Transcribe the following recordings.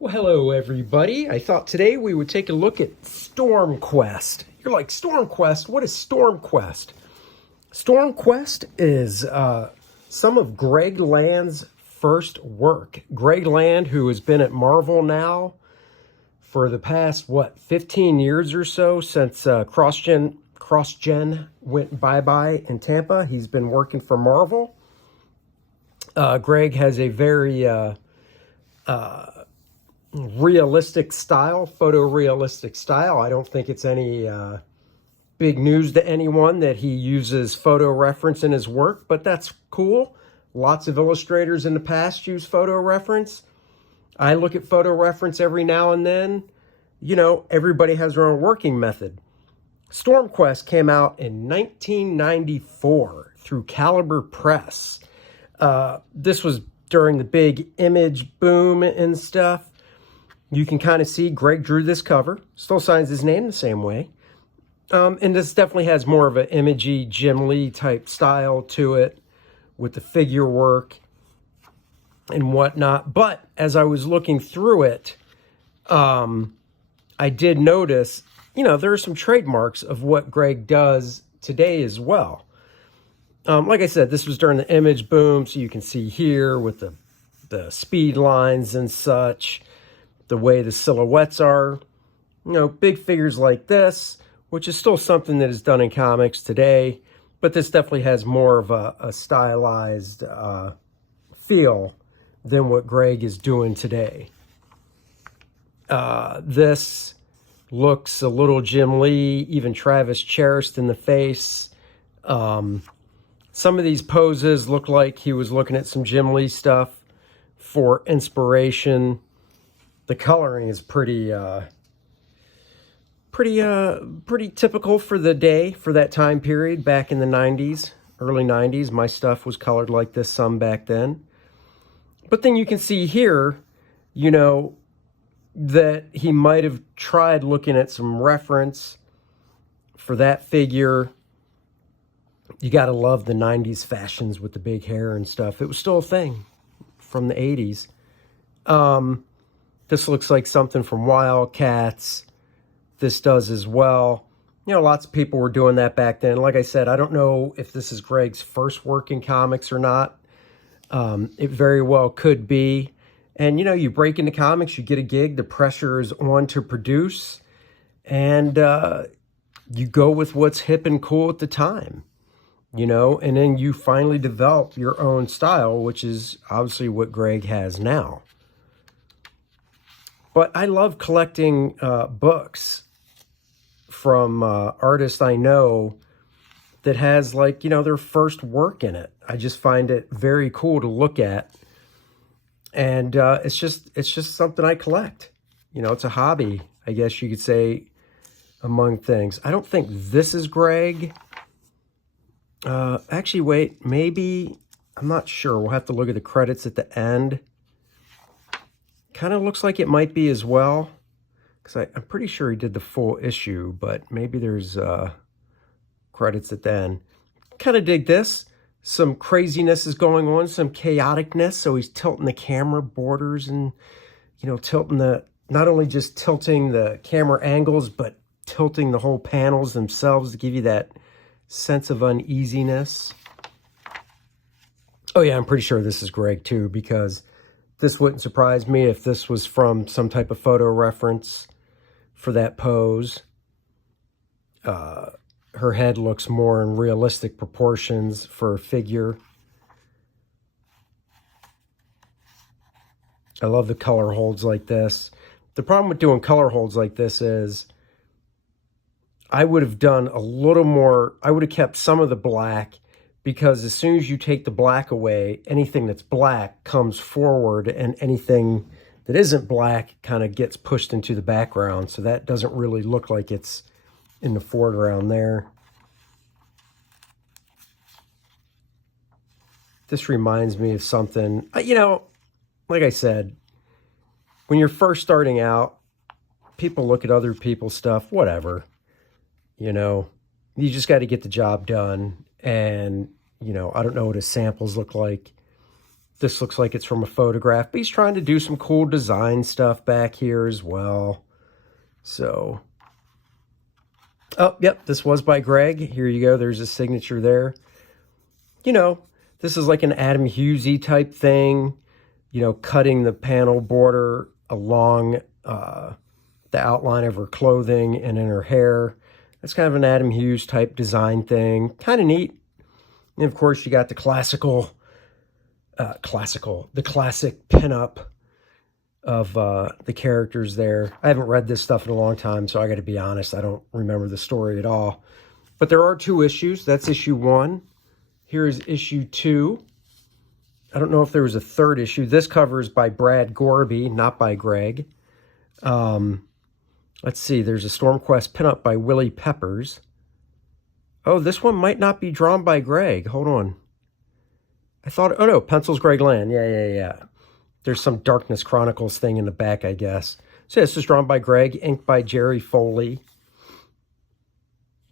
Well, hello everybody. I thought today we would take a look at StormQuest. You're like, StormQuest? What is StormQuest? StormQuest is some of Greg Land's first work. Greg Land, who has been at Marvel now for the past, 15 years or so, since CrossGen went bye-bye in Tampa. He's been working for Marvel. Greg has a very realistic style, photorealistic style. I don't think it's any big news to anyone that he uses photo reference in his work, but that's cool. Lots of illustrators in the past use photo reference. I look at photo reference every now and then. You know, everybody has their own working method. StormQuest came out in 1994 through Caliber Press. This was during the big image boom and stuff. You can kind of see Greg drew this cover. Still signs his name the same way. And this definitely has more of an imagey Jim Lee type style to it with the figure work and whatnot. But as I was looking through it, I did notice, you know, there are some trademarks of what Greg does today as well. Like I said, this was during the image boom, so you can see here with the speed lines and such, the way the silhouettes are, you know, big figures like this, which is still something that is done in comics today, but this definitely has more of a stylized feel than what Greg is doing today. This looks a little Jim Lee, even Travis Charest in the face. Some of these poses look like he was looking at some Jim Lee stuff for inspiration. The coloring is pretty typical for the day, for that time period back in the 90s, early 90s. My stuff was colored like this some back then. But then you can see here, you know, that he might have tried looking at some reference for that figure. You got to love the 90s fashions with the big hair and stuff. It was still a thing from the 80s. This looks like something from Wildcats. This does as well. You know, lots of people were doing that back then. Like I said, I don't know if this is Greg's first work in comics or not. It very well could be. And, you know, you break into comics, you get a gig, the pressure is on to produce, and you go with what's hip and cool at the time, you know, and then you finally develop your own style, which is obviously what Greg has now. But I love collecting books from artists I know that has, like, you know, their first work in it. I just find it very cool to look at. And it's just something I collect. You know, it's a hobby, I guess you could say, among things. I don't think this is Greg. Actually, wait, maybe, I'm not sure. We'll have to look at the credits at the end. Kind of looks like it might be as well, because I'm pretty sure he did the full issue, but maybe there's credits at the end. Kind of dig this. Some craziness is going on, some chaoticness. So he's tilting the camera borders and, you know, tilting not only just tilting the camera angles, but tilting the whole panels themselves to give you that sense of uneasiness. Oh yeah, I'm pretty sure this is Greg too, because this wouldn't surprise me if this was from some type of photo reference for that pose. Her head looks more in realistic proportions for a figure. I love the color holds like this. The problem with doing color holds like this is I would have done a little more. I would have kept some of the black, because as soon as you take the black away, anything that's black comes forward and anything that isn't black kind of gets pushed into the background. So that doesn't really look like it's in the foreground there. This reminds me of something, you know, like I said, when you're first starting out, people look at other people's stuff, whatever, you know, you just got to get the job done. And, you know, I don't know what his samples look like. This looks like it's from a photograph, but he's trying to do some cool design stuff back here as well. So, oh, yep, this was by Greg. Here you go. There's a signature there. You know, this is like an Adam Hughesy type thing, you know, cutting the panel border along the outline of her clothing and in her hair. That's kind of an Adam Hughes type design thing. Kind of neat. And of course, you got the classic pinup of the characters there. I haven't read this stuff in a long time, so I got to be honest, I don't remember the story at all. But there are 2 issues. That's issue 1. Here is issue 2. I don't know if there was a 3rd issue. This cover is by Brad Gorby, not by Greg. Let's see. There's a Stormquest pinup by Willie Peppers. Oh, this one might not be drawn by Greg. Hold on. I thought, oh no, pencils Greg Land. Yeah. There's some Darkness Chronicles thing in the back, I guess. So this is drawn by Greg, inked by Jerry Foley.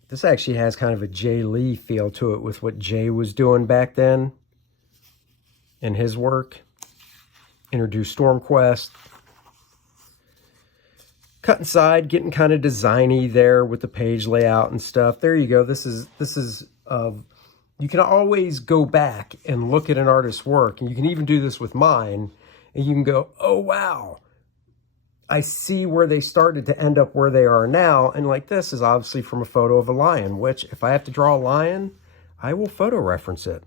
This actually has kind of a Jay Lee feel to it with what Jay was doing back then in his work. Introduced Stormquest. Cut inside, getting kind of designy there with the page layout and stuff. There you go. This is you can always go back and look at an artist's work, and you can even do this with mine, and you can go, oh wow, I see where they started to end up where they are now. And like, this is obviously from a photo of a lion, which if I have to draw a lion, I will photo reference it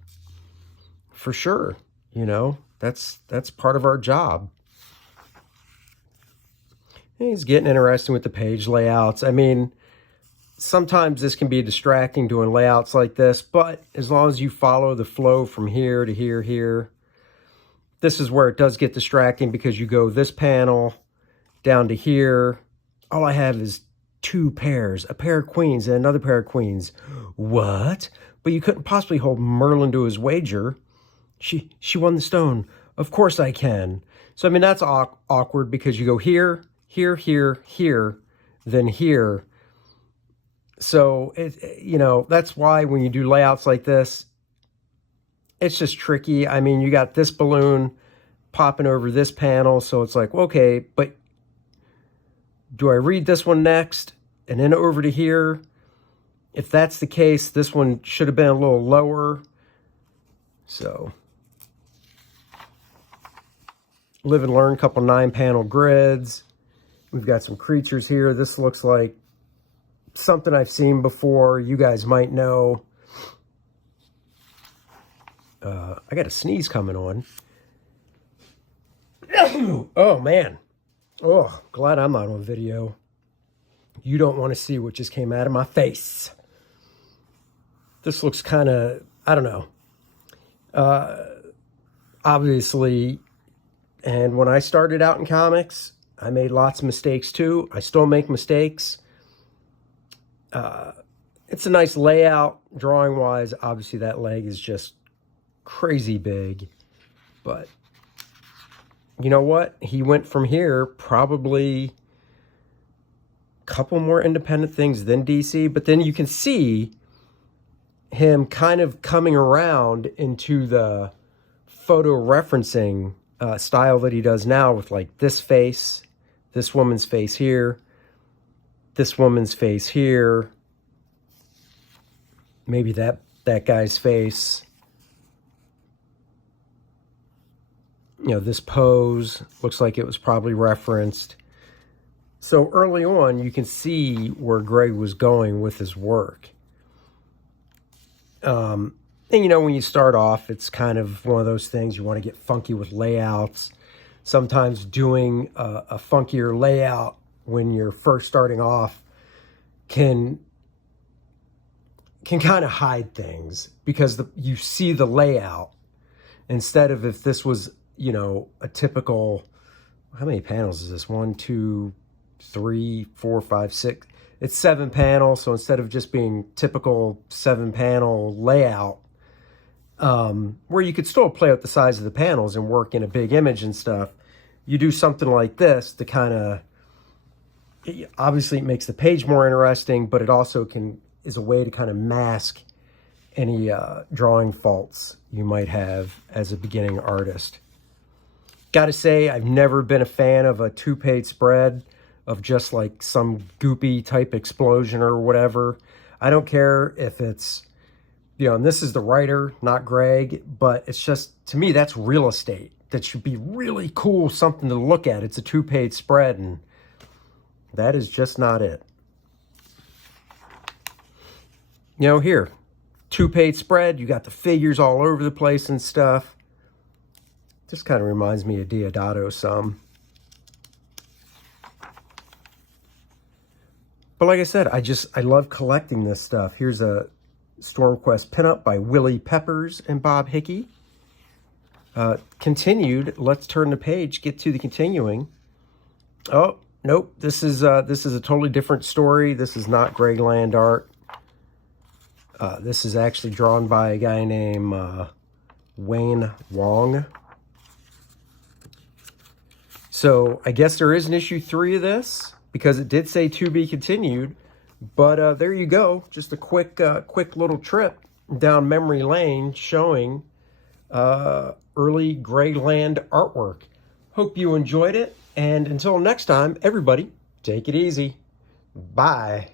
for sure. You know, that's part of our job. He's getting interesting with the page layouts. I mean, sometimes this can be distracting doing layouts like this, but as long as you follow the flow from here to here, this is where it does get distracting, because you go this panel down to here. All I have is 2 pairs, a pair of queens and another pair of queens. What? But you couldn't possibly hold Merlin to his wager. She won the stone. Of course I can. So, I mean, that's awkward, because you go here, then here. So, you know, that's why when you do layouts like this, it's just tricky. I mean, you got this balloon popping over this panel, so it's like, okay, but do I read this one next and then over to here? If that's the case, this one should have been a little lower. So, live and learn, couple 9-panel grids. We've got some creatures here. This looks like something I've seen before. You guys might know. I got a sneeze coming on. Oh, man. Oh, glad I'm not on video. You don't want to see what just came out of my face. This looks kind of, I don't know. Obviously, and when I started out in comics, I made lots of mistakes too. I still make mistakes. It's a nice layout, drawing-wise. Obviously, that leg is just crazy big. But you know what? He went from here probably a couple more independent things than DC. But then you can see him kind of coming around into the photo referencing style that he does now, with like this face, this woman's face here, this woman's face here, maybe that guy's face. You know, this pose looks like it was probably referenced. So early on, you can see where Greg was going with his work. And, you know, when you start off, it's kind of one of those things, you want to get funky with layouts. Sometimes doing a funkier layout when you're first starting off can kind of hide things, because you see the layout instead of, if this was, you know, a typical, how many panels is this? 1, 2, 3, 4, 5, 6. It's 7 panels. So instead of just being typical 7-panel layout, where you could still play with the size of the panels and work in a big image and stuff, you do something like this to kind of, obviously it makes the page more interesting, but it also is a way to kind of mask any drawing faults you might have as a beginning artist. Gotta say, I've never been a fan of a two-page spread of just like some goopy type explosion or whatever. I don't care if it's, and this is the writer, not Greg, but it's just, to me, that's real estate. That should be really cool, something to look at. It's a two-page spread, and that is just not it. Here, two-page spread, you got the figures all over the place and stuff. Just kind of reminds me of Deodato some. But like I said, I love collecting this stuff. Here's a Stormquest pinup by Willie Peppers and Bob Hickey. Continued, let's turn the page, get to the continuing. Oh, nope, this is a totally different story. This is not Greg Land art. This is actually drawn by a guy named Wayne Wong. So I guess there is an issue 3 of this, because it did say to be continued. But there you go, just a quick little trip down memory lane showing early Greg Land artwork. Hope you enjoyed it, and until next time, everybody, take it easy. Bye.